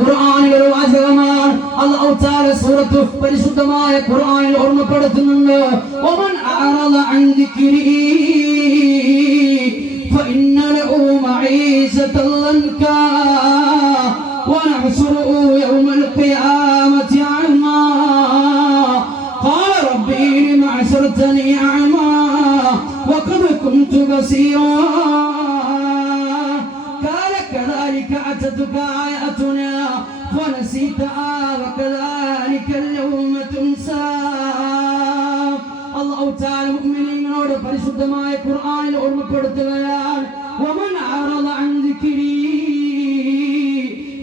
ഖുർആനിലെ വാചകമാണ് അല്ലാഹു തആല സൂറത്ത് പരിശുദ്ധമായ ഖുർആനിൽ ഓർമ്മപ്പെടുത്തുന്നുണ്ട് ഒമൻ അഅറദ അൻ ദിക്രി فإن له معيشة ضنكا ونحشره يوم القيامة أعمى قال ربي لم حشرتني أعمى وقد كنت بصيرا قال كذلك أتتك آياتنا ونسيتها وكذلك اليوم تنسى അള്ളാഹു തആല മുഅ്മിനീങ്ങളോട് പരിശുദ്ധമായ ഖുർആനിൽ ഓർമ്മപ്പെടുത്തുകയാണ് വമൻ അറദ അൻ ദിക്രി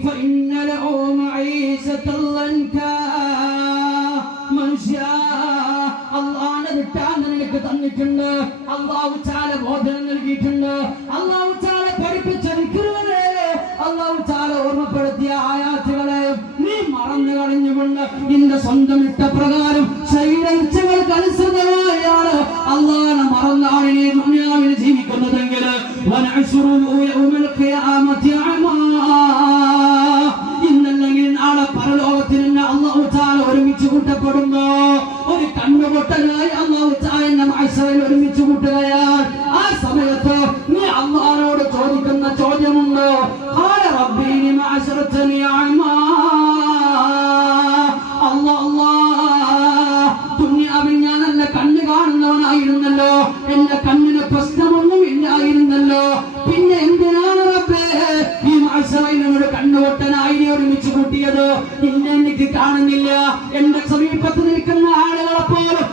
ഫഇന്ന ലഹു മഈശതൻ ലൻകാ മനുഷ്യ അള്ളാഹനെ വിട്ടാൻ നിനക്ക് തന്നിട്ടുണ്ട് അള്ളാഹു ചാല ബോധനം നൽകിയിട്ടുണ്ട് അള്ളാഹു മറന്നു കളഞ്ഞുകൊണ്ട് നിന്റെ സ്വന്തം ഇഷ്ടപ്രകാരം ശരീരച്ചകൾക്ക് അനുസൃതമായാണ് അള്ളാഹനെ മറന്ന ആളിനെ ദുനിയാവിൽ ജീവിക്കുന്നതെങ്കിൽ ഇന്നല്ലെങ്കിൽ നാളെ പരലോകത്തിന് അള്ളാഹു താല ഒരുമിച്ച് കൂട്ടപ്പെടുന്നു. ഒരു കണ്ണുപൊട്ടലായി അള്ളാഹു താല മൈസറിൽ ഒരുമിച്ച് കൂട്ടുകയാൽ ആ സമയത്ത് നീ അള്ളാഹിനോട് ചോദിക്കുന്ന ചോദ്യമുണ്ടോ? قال റബ്ബീനി لما أشرتني ഈശോയിനോട് കണ്ണുപൊട്ടനായി ഒരുമിച്ച് കൂട്ടിയത് ഇന്നെനിക്ക് കാണുന്നില്ല. എന്റെ സമീപത്ത് നിൽക്കുന്ന ആളുകളെപ്പോലും